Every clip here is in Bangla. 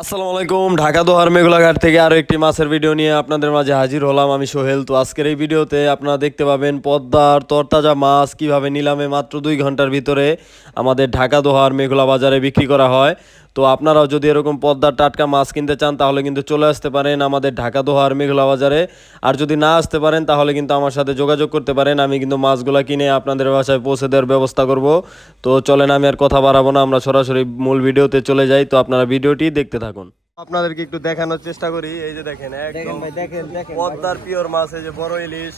আসসালামু আলাইকুম, ঢাকা দোহার মেঘলাঘাট থেকে আরও একটি মাছের ভিডিও নিয়ে আপনাদের মাঝে হাজির হলাম আমি সোহেল। তো আজকের এই ভিডিওতে আপনারা দেখতে পাবেন পদ্মার তরতাজা মাছ কীভাবে নিলামে মাত্র দুই ঘণ্টার ভিতরে আমাদের ঢাকা দোহার মেঘলা বাজারে বিক্রি করা হয়। তো আপনারাও যদি এরকম পদ্মার টাটকা মাছ কিনতে চান তাহলে কিন্তু চলে আসতে পারেন আমাদের ঢাকা দোহার মেঘলা বাজারে। আর যদি না আসতে পারেন তাহলে কিন্তু আমার সাথে যোগাযোগ করতে পারেন। আমি কিন্তু মাছগুলো কিনে আপনাদের বাসায় পৌঁছে দেওয়ার ব্যবস্থা করব। তো চলেন আমি আর কথা বাড়াবো না আমরা সরাসরি মূল ভিডিওতে চলে যাই। তো আপনারা ভিডিওটি দেখতে থাকুন। আপনাদেরকে একটু দেখানোর চেষ্টা করি। এই যে দেখেন একদম দেখেন দেখেন পদ্মার পিওর মাছ এই যে বড় ইলিশ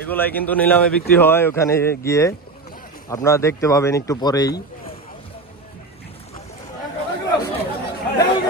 এগুলাই কিন্তু নিলামে বিক্রি হয় ওখানে গিয়ে। আপনারা দেখতে পাবেন একটু পরেই কত এই পাইকার এই পাইকার সস্তা গেল এই পাইকার সস্তা গেল রে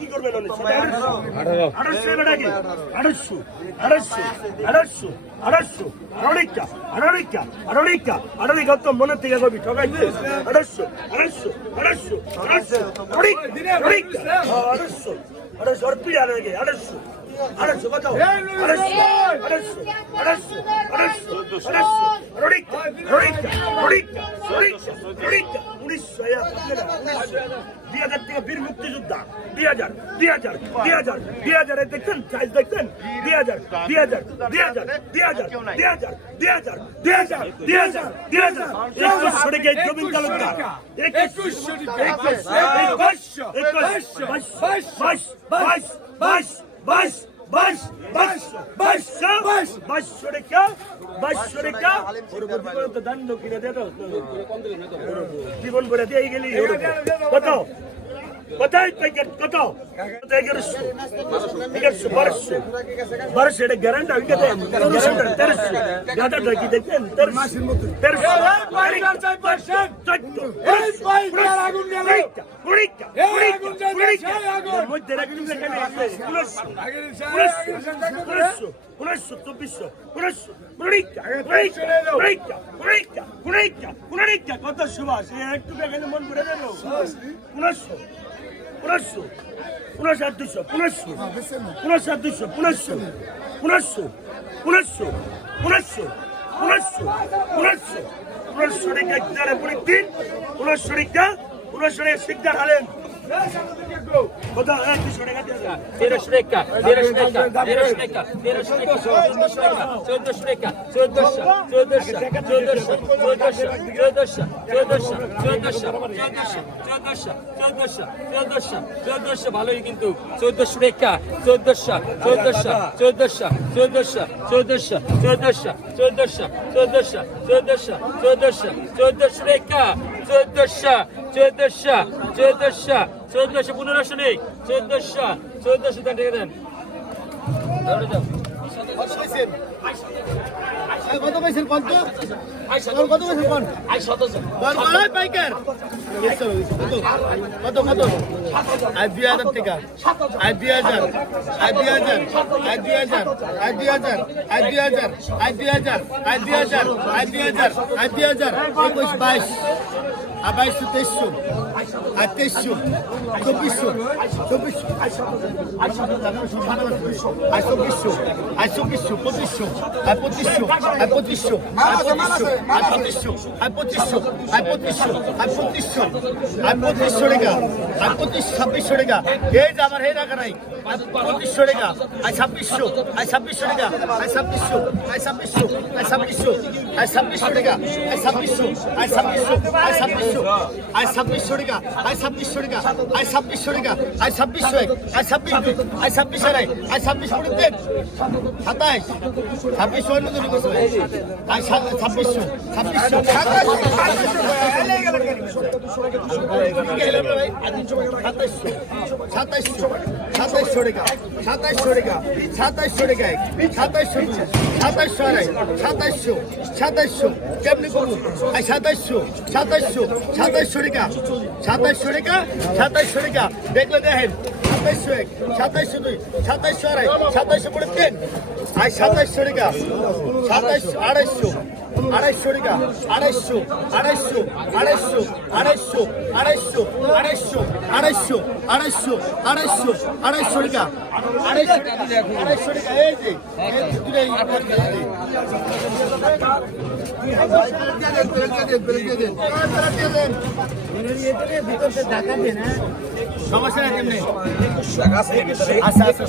কি করবেন আড়াইশো বেটা কি আড়াইশো আড়াইশো আড়াইশো আড়াইশো আড়াইকা আড়াইকা আড়াইকা আড়াইকা তো মনে থেকে কবি ঠকাইছে আড়াইশো আড়াইশো আড়াইশো আড়াইশো আড়াইকা আড়াইশো আড়াইশো রেগে আড়াইশো আড়াইশো কত আড়াইশো আড়াইশো আড়াইশো আড়াইশো আড়াইশো আড়াইকা আড়াইকা আড়াইকা আড়াইকা আড়াইকা উনিশশো দুই হাজার থেকে বীর মুক্তিযোদ্ধা দুই হাজার দুই হাজার দুই হাজার দুই হাজার দেখছেন সাইজ দেখছেন দুই হাজার দুই হাজার দুই হাজার দুই হাজার দুই হাজার দুই হাজার দুই হাজার দুই হাজার দুই হাজার একুশশো টাকা জমিন তালুকদার একুশশো একুশ একুশ একুশ বাইশ বাইশ বাইশ বাইশ বাইশ বাইশ বাইশ বাইশ বাইশশো টাকা বাইশশো টাকা দান কিনে দে তো জীবন করে দিয়ে গেলি কত? কোথায় প্যাকেট কত? এগারোশো? এগারোশো বারোশো। বারোশো এটা গ্যারান্টি আমি কে গ্যারান্টি তেরোশো গাদাটা কি দেখেন তেরোশো। তেরোশো উনিশশো চব্বিশশো উনিশশো উনিশা উনিশা উনিশা উনিশা উনিশা কত সুভাষ একটু দেখেন মন করে দেবো উনিশশো উনিশশো উনষাট দুশো উনিশশো উনষাট দুশো উনিশশো উনিশশো উনিশশো উনিশশো উনিশশো উনিশশো উনিশশো রেখা যারা দিন উনিশশো রেখা উনিশশো রেখা শিকদার হালেন একশো টাকা। তেরোশো টাকা তেরোশো টাকা তেরোশো টাকা তেরোশো টাকা চোদ্দশো টাকা চোদ্দশো চোদ্দশো চোদ্দশো চোদ্দশো চোদ্দশো চোদ্দশো চোদ্দশো চোদ্দশো চোদ্দশো চোদ্দশো চোদ্দশো ভালোই কিন্তু চোদ্দশো টাকা চোদ্দশো চোদ্দশো চোদ্দশো চোদ্দশো চোদ্দশো চোদ্দশো চোদ্দশো চোদ্দশো চোদ্দশো চোদ্দশো চোদ্দশো টাকা চোদ্দশো চোদ্দশো চোদ্দশো চোদ্দশো পনেরোশো নেই চোদ্দশো চোদ্দশো দেন দৌড়ে যাও। কত পাইছেন কত কত কত কত আই দুই হাজার টাকা আই দুই হাজার আই দুই হাজার আই দুই হাজার আই দুই হাজার আই দুই হাজার আই দুই হাজার আই দুই হাজার আই দুই হাজার আই দুই হাজার একুশ বাইশ তেইশশো আর তেইশশো চব্বিশশো চব্বিশশো আর চব্বিশশো আর চব্বিশশো পঁচিশশো আর পঁচিশশো আর পঁচিশশো আর পঁচিশশো আর পঁচিশশো আর পঁচিশশো আর পঁচিশশো আর পঁচিশশো আর পঁচিশশো টাকা আর পঁচিশ ছাব্বিশশো টাকা এই যে আমার এই টাকা নাই পঁচিশশো টাকা আয় ছাব্বিশশো আয় ছাব্বিশশো টাকা আয় ছাব্বিশশো আয় ছাব্বিশশো আয় ছাব্বিশশো আয় ছাব্বিশশো টাকা আয় ছাব্বিশশো আয় ছাব্বিশশো আয় ছাব্বিশশো আয় ছাব্বিশশো টাকা আয় ছাব্বিশশো টাকা আয় ছাব্বিশশো টাকা আয় ছাব্বিশশো এক আয় ছাব্বিশ দুই আয় ছাব্বিশ আড়াই আয় ছাব্বিশ সাতাইশ সাতাইশশো টাকা সাতাইশশো টাকা, সাতাইশশো দুই, সাতাইশশো আড়াই, সাতাইশশো সাতাইশশো, কেমনি করব? আর সাতাইশশো সাতাইশশো সাতাইশশো টাকা সাতাইশশো টাকা সাতাইশশো টাকা। দেখলে দেখেন, সাতাইশশো এক, সাতাইশশো দুই, সাতাইশশো আড়াই, সাতাইশশো পরে তিন আই, সাতাইশশো টাকা, সাতাইশশো আড়াইশো আড়াইশো টাকা, আড়াইশো আড়াইশো আড়াইশো আড়াইশো আড়াইশো আড়াইশো আড়াইশো আড়াইশো আড়াইশো আড়াইশো টাকা। আড়াইশো আড়াইশো টাকা, এই যে সমস্যা নাই, কেমনে? আচ্ছা আচ্ছা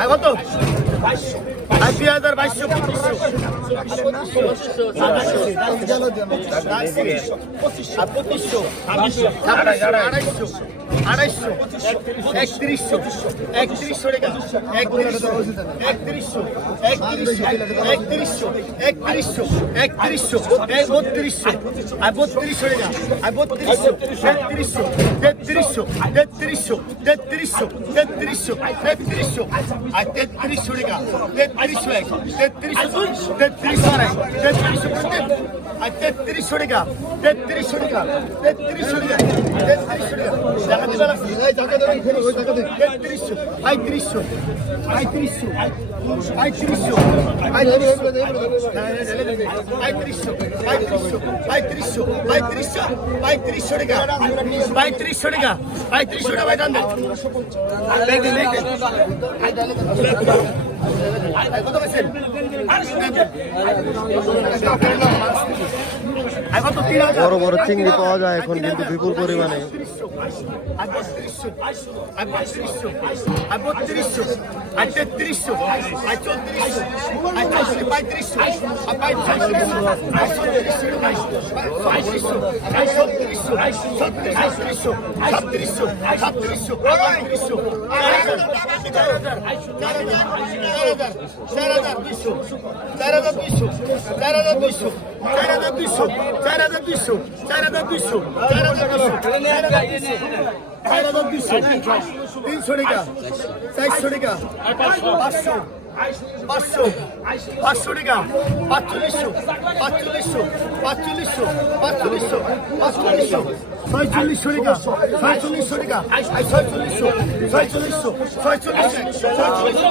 আর কত? দুই হাজার বাইশশো পঁচিশশো। পঁচিশশো আড়াইশো আড়াইশো, একত্রিশশো একত্রিশশো টাকা। একত্রিশশো একত্রিশশো একত্রিশশো একত্রিশশো একত্রিশশো একত্রিশশো, এক বত্রিশশো, আর বত্রিশশো টাকা। আর বত্রিশশো, তেত্রিশশো তেত্রিশশো তেত্রিশশো তেত্রিশশো তেত্রিশশো তেত্রিশশো আর তেত্রিশশো টাকা তেত্রিশশো এক তেত্রিশশো তেত্রিশশো আড়াই তেত্রিশশো তিন আর তেত্রিশশো টাকা তেত্রিশশো টাকা তেত্রিশশো টাকা তেত্রিশশো টাকা। দেখা দিবে তেত্রিশশো ত্রিশশো পঁয়ত্রিশশো। পঁয়ত্রিশশো পঁয়ত্রিশশো পঁয়ত্রিশশো পঁয়ত্রিশশো পঁয়ত্রিশশো পঁয়ত্রিশশো টাকা পঁয়ত্রিশশো টাকা পঁয়ত্রিশশো টাকা দেখেন দেখেন কত বড় বড় চিংড়ি পাওয়া যায় এখন কিন্তু বিপুল পরিমাণে চার হাজার দুইশো চার হাজার দুইশো চার হাজার দুইশো চার হাজার দুইশো চার হাজার দুইশো, চার হাজার দুইশো, চার হাজার দুইশো, চার হাজার দুইশো, তিনশো টাকা, চারশো টাকা, পাঁচশো পাঁচশো পাঁচশো টাকা, পাঁচচল্লিশশো পাঁচচল্লিশশো পাঁচচল্লিশশো পাঁচচল্লিশশো পাঁচচল্লিশশো, ছয়চল্লিশশো টাকা ছয়চল্লিশশো টাকা ছয়চল্লিশশো ছয়চল্লিশশো ছয়চল্লিশশো ছয়চল্লিশশো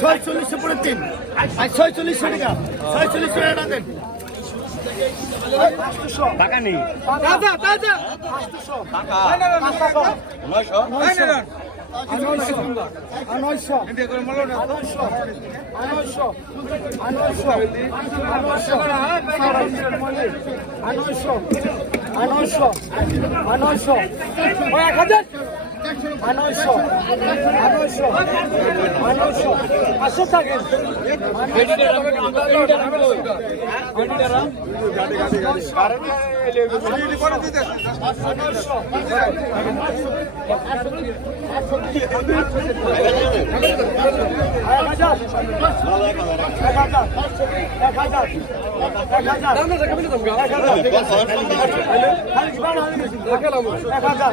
ছয়চল্লিশশো পরে তিন ছয়চল্লিশশো টাকা ছয়চল্লিশশো টাকা দেন। টাকা নেই এক হাজার A 900. A 900. A 900. পাঁচশো থাকেন এক হাজার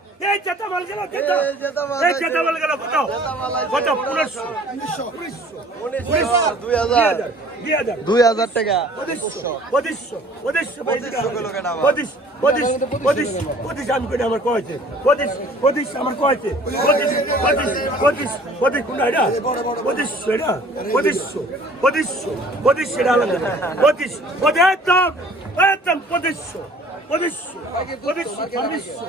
এই জেতা মাল গেল জেতা। এই জেতা মাল গেল কত কত পুলিশ পুলিশ 2000 2000 2000 টাকা। 2500 2500 2500 2500 2500 আমি কই আমার কইছে 25 25 আমার কইছে 25 25 25 কোন আইডা 25 এটা? 25 25 25 এটা আলাদা। 25 25 একদম একদম 25 পঁচিশশো পঁচিশশো ছাব্বিশশো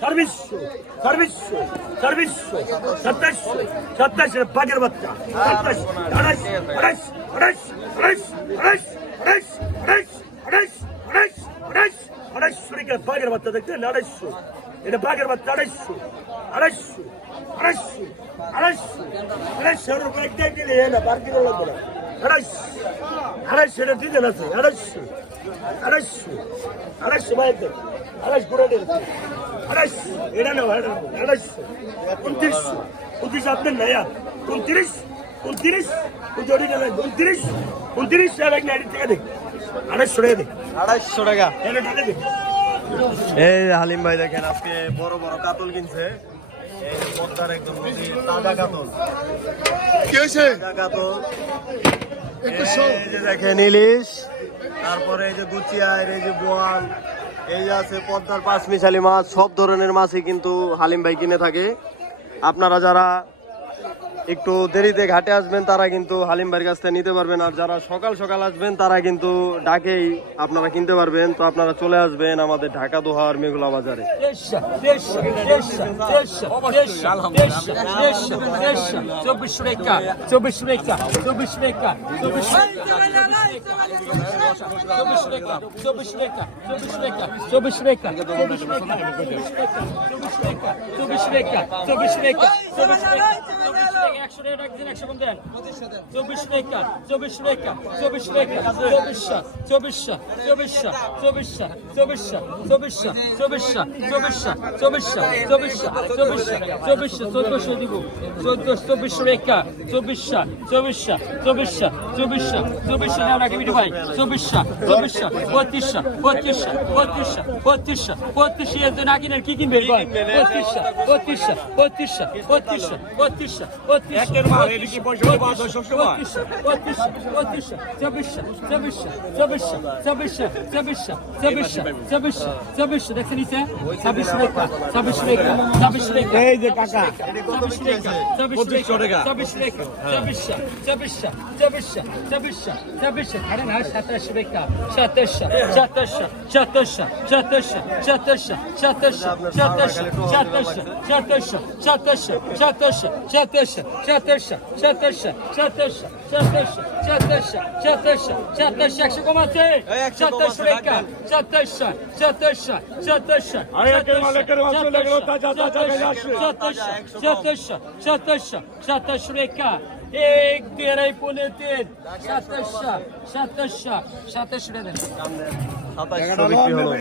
ছাব্বিশশো ছাব্বিশশো ছাব্বিশশো সাতাশশো সাতাশশো বাগের বাচ্চা সাতাশ আঠাশ আঠাশ আঠাশ আঠাশ আঠাশ আঠাশ আঠাশ আঠাশ আঠাশ আঠাশ আড়াইশো টাকা বাঘের বাচ্চা দেখতেন আড়াইশো এটা বাঘের বাচ্চা আড়াইশো আড়াইশো আড়াইশো আড়াইশো আড়াইশো রুপে একটাই দিলে না বার কিলো লাগবে না আড়াইশো আড়াইশো এটা দিতে আছে আড়াইশো আড়াইশো আড়াইশো ভাই আড়াইশো ঘুরে আড়াইশো এটা না আড়াইশো উনত্রিশশো উনত্রিশ আপনার নয়া উনত্রিশ উনত্রিশ উনত্রিশ উনত্রিশ এক নাইটি থেকে দেখ আড়াইশো টাকা দেখ আড়াইশো টাকা। এই হালিম ভাই দেখেন আজকে বড় বড় কাতল কিনছে। পদ্মার একদম তাজা কাতল কি হয়েছে? কাতল এই যে দেখেন ইলিশ তারপরে এই যে এই যে বোয়াল এই যে আছে পদ্মার পাঁচ মিশালি মাছ সব ধরনের মাছই কিন্তু হালিম ভাই কিনে থাকে। আপনারা যারা একটু দেরিতে ঘাটে আসবেন তারা কিন্তু হালিম ভাইয়ের কাছ থেকে নিতে পারবেন আর যারা সকাল সকাল আসবেন তারা কিন্তু ডাকেই আপনারা কিনতে পারবেন তো আপনারা চলে আসবেন আমাদের ঢাকা দোহার মেঘলা বাজারে দেড়শো একশো টাকা একদিন একশো কম দেন চব্বিশশো টাকা চব্বিশশো টাকা চব্বিশশো টাকা চব্বিশশো চব্বিশশো চব্বিশশো চব্বিশশো চব্বিশশো চব্বিশশো চব্বিশশো চব্বিশশো চব্বিশশো চব্বিশশো চব্বিশশো চব্বিশশো চোদ্দশো দিব চোদ্দশো চব্বিশশো রেখা চব্বিশশো চব্বিশশো চব্বিশশো চব্বিশশো চব্বিশশো না রাখি বিটু ভাই চব্বিশশো চব্বিশশো বত্রিশশো বত্রিশশো বত্রিশশো বত্রিশশো বত্রিশশো এর জন্য আগে কি কিনবে বত্রিশশো বত্রিশশো বত্রিশশো বত্রিশশো বত্রিশশো বত্রিশশো একের মাল এদিকে পয়সা বাদ সব সময়। এই যে কাকা। সাতাশ সাতাশ সাতাশ সাতাশ সাতাশ সাতাশশো সাতাশশো সাতাশশো সাতাশশো সাতাশশো সাতাশশো সাতাশশো একশো কম আছে সাতাশশো রেখা সাতাশশো সাতাশশো সাতাশশো সাতাশশো সাতাশশো সাতাশশো রেখা এক দেড়াই পনে তিন সাতাশশো সাতাশশো সাতাশশো